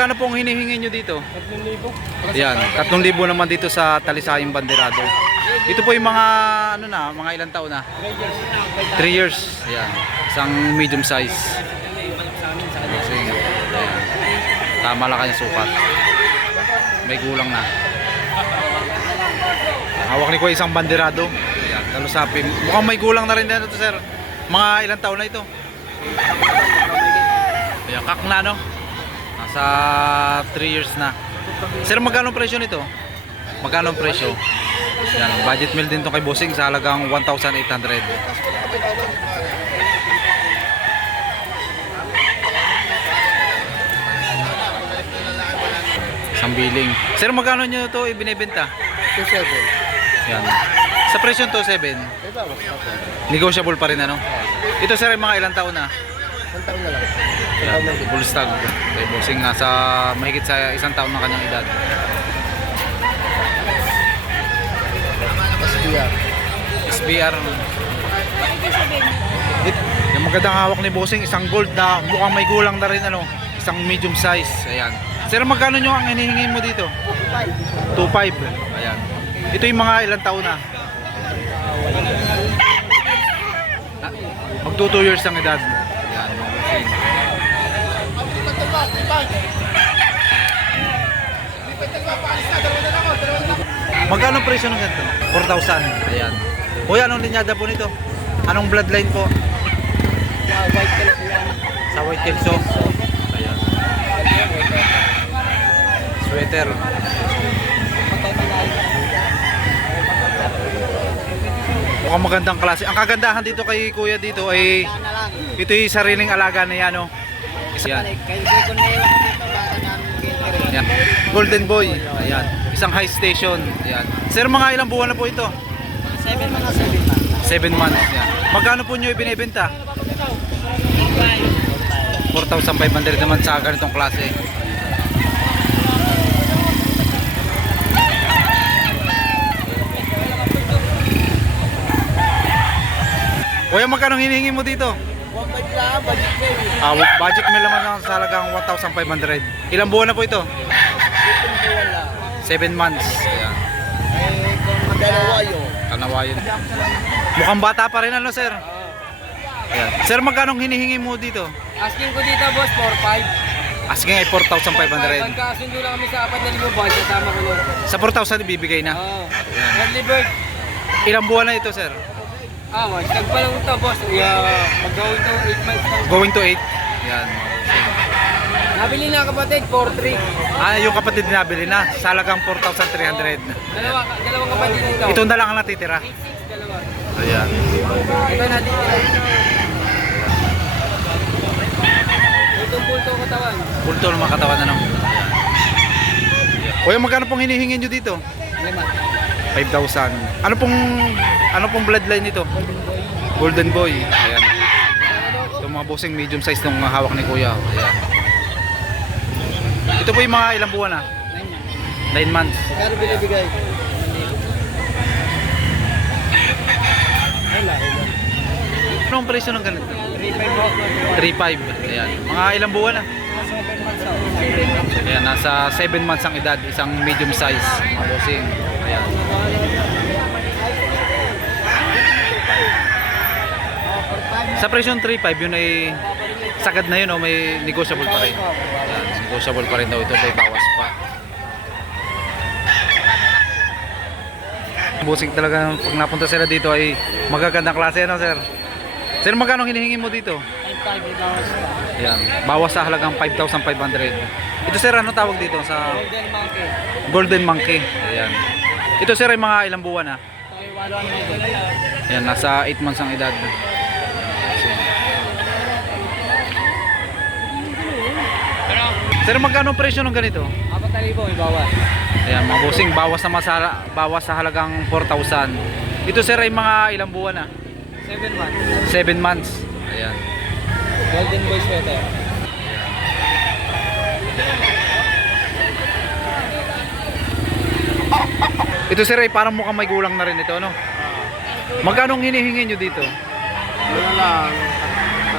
magkano pong hinihingi nyo dito? 3,000. Yan, 3,000 naman dito sa Talisayang Banderado. Ito po yung mga ano na, mga ilang taon na? 3 years. Yan, isang medium size. Bossing. Ayan. Tama lang kanyang sukat. May gulang na. Hawak ni ko isang Banderado. Ayan, talusapin. Mukhang may gulang na rin din ito, sir. Mga ilang taon na ito? Ayan, kak na, no? Nasa 3 years na. Sir, magkano presyo nito? Magkano presyo? Yan, budget meal din to kay Bossing sa halagang 1,800. Isang billing. Sir, magkano nyo to ibinebenta? 2,700. Yan. Sa presyo to 7. Negotiable pa rin, ano? Ito, sir, ay mga ilang taon na? 1 taon na lang. Yan, full stag kay Bossing, nasa mahigit sa 1 taon na kanyang edad. SBR. SBR. Yung magandang hawak ni Bossing, isang gold na mukhang may gulang na rin, ano, isang medium size. Ayan. Sir, magkano nyo ang hinihingi mo dito? 2,500. Ayan. Ito yung mga ilang taon na? Mag 2 years ang edad. Ayan, mga Bossing. Magkano presyo ng ganito? 4,000. Ayan. Kuya, anong linyada po nito? Anong bloodline po? White Kelso yan. Sa White Kelso. Ayan. Sweater. Mukhang magandang klase. Ang kagandahan dito kay kuya dito ay ito yung sariling alaga na yan, no? Ayan. Ayan. Golden Boy. Ayan. Isang high station. Ayan. Sir, mga ilang buwan na po ito? 7 months. Ayan. Magkano po nyo ibinibenta? 4,500 naman sa ganitong klase. Kuya, magkano hinihingi mo dito? 1,500 lang, budget meal. Budget meal naman lang sa halagang 1,500. Ilang buwan na po ito? 15 buwan lang. 7 months. Ayan. Kung magdalawayo. Kanawayon. Mukhang bata pa rin, ano, sir? Ayan. Sir, magkano hinihingi mo dito? Asking ko dito, boss, 4,500. Asking ay 4,500. Pagkasundo lang kami sa 4,000 baht, kasama ko nun. Sa 4,000 ibibigay na. Oo. Early bird. Ilang buwan na ito, sir? Mas tagpa lang ito, boss. Mag-going to 8 months lang. Going to 8. Yan. Nabili na kapatid, 4,300. Yung kapatid nabili na sa halagang 4,300. Dalawang kapatid dito. Ito na lang ang natitira. 8,600, dalawa. Ayan. Ito natin. Itong pulto katawan. Pulto ng mga katawan, ano? Kuya, magkano pong hinihingi nyo dito? 5,000. Ano pong bloodline nito? Golden Boy. Ayan. Itong mga Bossing medium size ng hawak ni kuya. Ayan. Ito po yung mga ilang buwan na? 9 months. Kano binibigay? Anong presyo ng ganito? 3,500. 3,500. Ayan. Mga ilang buwan na? Ayan, nasa 7 months ang edad. Isang medium size. Mga Bossing. Ayan. Sa presyo ng 3,500, yun ay sagad na yun, o may negotiable pa rin. Ayan, negotiable pa rin daw ito, may bawas pa. Bossing talaga, pag napunta sila dito ay magagandang klase, ano, sir? Sir, magkano hinihingi mo dito? 5,500 bawas pa. Ayan, bawas sa halagang 5,500. Ito, sir, ano tawag dito sa Golden Monkey. Golden Monkey? Ayan. Ito, sir, ay mga ilang buwan na? Ito ay 1,000. Ayan, nasa 8 months ang edad. Sir, magkano presyo ng ganito? 4,000 may bawas. Ayan, mga Bossing, bawas sa halagang 4,000. Ito, sir, ay mga ilang buwan na? 7 months. 7 months. Ayan. Golden Boy sweater. Ito, sir, ay parang mukhang may gulang na rin ito, ano? Magkano hinihingi nyo dito? Wala lang.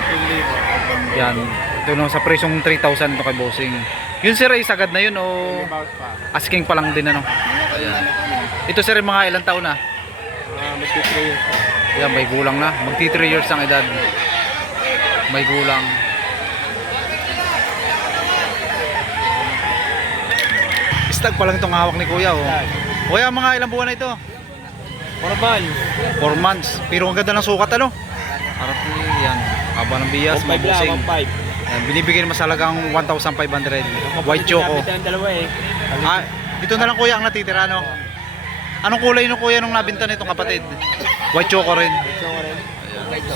3,000. Yan. Ito no, sa presyong 3,000 ito kay Bossing. Yun sir ay sagad na yun o About pa. asking pa lang din ano. Ayan. Ito sir ay mga ilang taon na. Mag-3 years pa. Ayan, may gulang na. Magti 3 years ang edad. May gulang. Stag pa lang itong hawak ni kuya oh. Kuya, mga ilang buwan na ito? Formal. 4 months. Pero ang ganda ng sukat ano? Arati yan. Haba ng bias, 1.5 lang, mabusing. 1.5. Ayan, binibigyan mas halagang 1,500. White choco. Kapit ang dalawa eh. Ah, dito na lang kuya ang natitira no? Anong kulay no kuya nung nabinta nitong kapatid? White choco rin. Choco rin. Ito.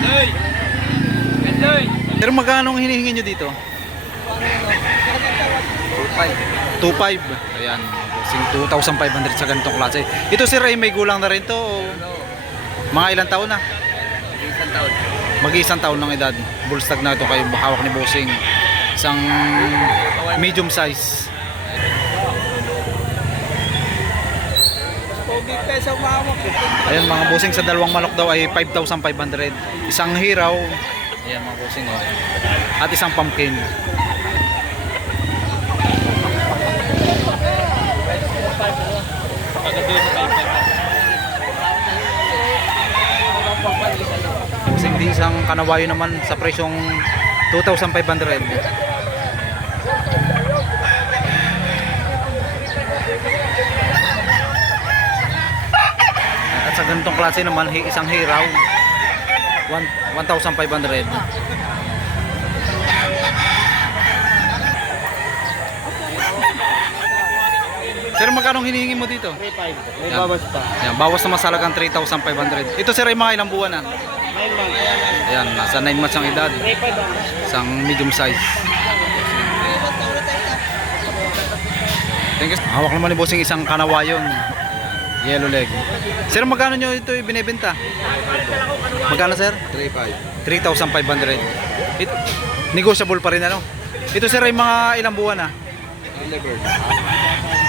Hey! Hey! Pero magkano ang hinihingi nyo dito? 2.5. Ayan. Sing 2,500 sa ganitong klase. Ito si Ray, may gulang na rin to. O mga ilang taon na? Isang taon. Mag-iisang taon ng edad. Bullstag na ito kayo hawak ni Bossing. Isang medium size. Pogi peso mawak. Ayan mga Bossing, sa dalawang manok daw ay 5,500. Isang hiraw. Ayan mga Bossing oh. At isang pumpkin. Bossing, di isang kanawayo naman sa presyong 2,500. At sa ganitong klase naman, isang hiraw 1,500. Sir, magkano hinihingi mo dito? 3.5. May Yan. bawas pa. Yan, bawas naman sa halagang 3,500. Ito sir ay mga ilang buwan na? 9 months. Ayan, nasa 9 months ang edad. 3.5 ang Isang medium size. Thank you. Hawak naman ni Bossing isang kanawayon. Yellow leg. Sir, magkano nyo ito binibenta? Magkano sir? 3,500. Negotiable pa rin ano? Ito sir ay mga ilang buwan na?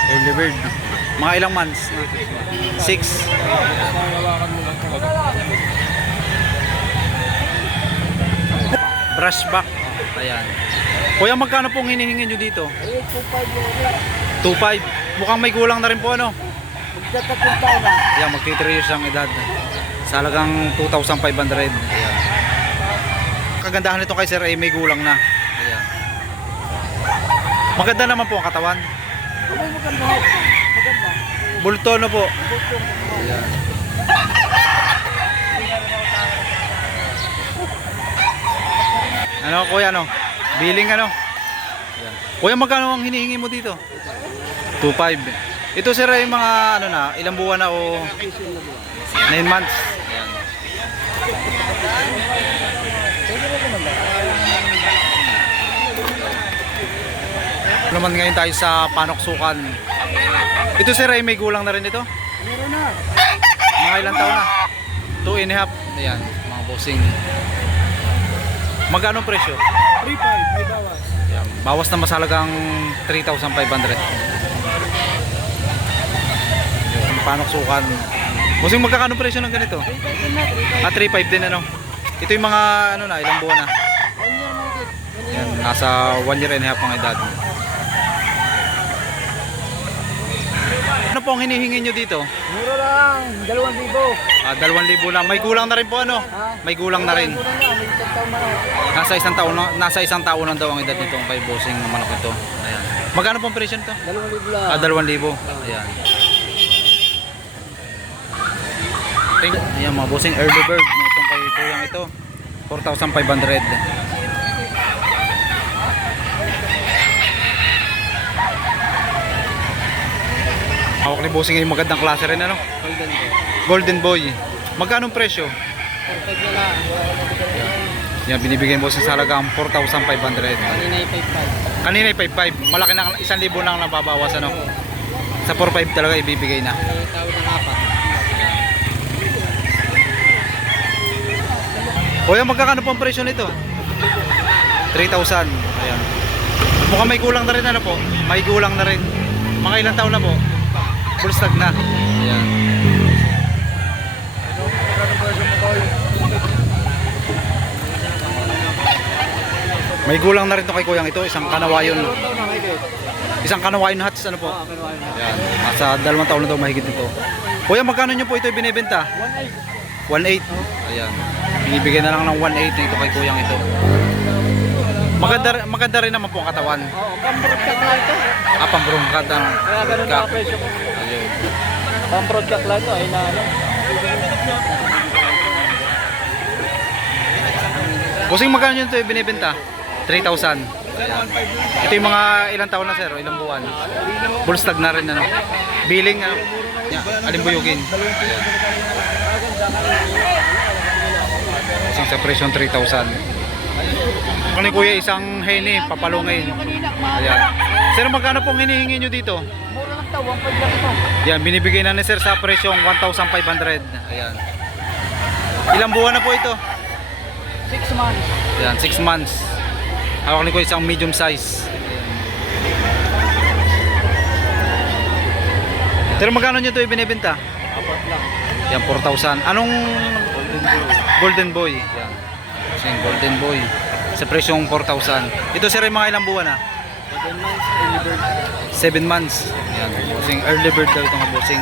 Early bird. Mga ilang months? 6. Brush back. Ayan. Kuya, magkano pong hinihingi nyo dito? 2.5. Mukhang may gulang na rin po ano? Magtatatlong taon na. Ayan, magti 3 years ang edad. Sa halagang 2,500. Ayan. Kagandahan nito kay sir ay may gulang na. Ayan. Maganda naman po ang katawan. Maganda. Maganda. Bulto no po. Ayan. Ano kuya ano? Billing ano? Ayan. Kuya, magkano ang hinihingi mo dito? 2.5. Ito sir ay mga ano na, ilang buwan na o 9 months. Ayan. Naman ngayon tayo sa panoksukan. Ito sir ay may gulang na rin ito? Meron na. Mga ilang taon na? 2.5. Ayan, mga bossing. Magkano ang presyo? 3.5. May bawas. Ayan, bawas na masalagang 3,500. Yung panoksukan. Bossing, magkakano presyo ng ganito? 3.5 na. 3.5. Ah, 3.5 din ano? Ito yung mga ano na, ilang buwan na? 1 year na ulit. Ayan, nasa 1 year and a half ang edad. Ano po ang hinihingi nyo dito? Mura lang. 2,000. Ah, 2,000 lang. May gulang na rin po ano? Ha? May gulang na rin. Mura na. May isang taon na. Nasa isang taon lang daw ang edad nitong kay Bossing ng manok ito. Ayan. Magkano pong presyo nito? 2,000 lang. Ah, 2,000. Ayan. Ayan mga Bossing, early bird na itong kay Kuyang ito. 4,500. Hawak ni Bossing ay magandang klase rin ano? Golden ko. Golden Boy. Magkano ang presyo? 4.5 na lang. Yan, binibigyan mo sa halagang 4,500. Kanina yung 5.5. Kanina ay 5,500. Malaki na, 1,000 lang nababawas ano. Sa 4,500 talaga ibibigay na. May tawad ng 4. Kuya, magkakano po ang presyo nito? 3,000. Ayan. Mukhang may gulang na rin ano po. May gulang na rin. Mga ilang taon na po? full stag na. Ayan. May gulang na rin to kay kuyang ito, isang kanawayon. Isang kanawayon hats, ano po? Ayan. Nasa 2 taon na daw mahigit ito. Kuya, magkano nyo po ito binibenta? 1.8. Ayan. Binibigyan na lang ng 1.8 na ito kay kuyang ito. Maganda rin naman po ang katawan. Oo, pang-broadcast lang ito. Pang-broadcast ang Kaya ganun na presyo ko. Ayun. Pang-broadcast lang ito, ay na ano. Bossing, magkano nyo ito binibenta? 3,000. Ito yung mga ilang taon na sir, o ilang buwan. Full stag na rin, ano. Billing, ano. Alimbuyugin. Bossing sa presyon 3,000. Kung ni kuya isang heni, papalungin. Ayan. Sir, magkano pong hinihingi nyo dito? Mura lang ito, 1.5 lang ito. Yan, binibigay na ni sir sa presyong 1,500. Ayan. Ilang buwan na po ito? 6 months. Ayan, 6 months. Hawak ni kuya isang medium size. Pero magkano nyo ito ibinibenta? Apat lang. Yan, 4,000. Anong golden boy? Yan. Kasi yung golden boy. Sa presyong 4,000. Ito sir, yung mga ilang buwan na? 7 months, early bird. 7 months. Yan, bossing. Early bird daw itong bossing.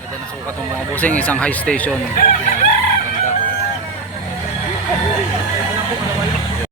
Ganda na sukat ng mga bossing. Isang high station. Yan.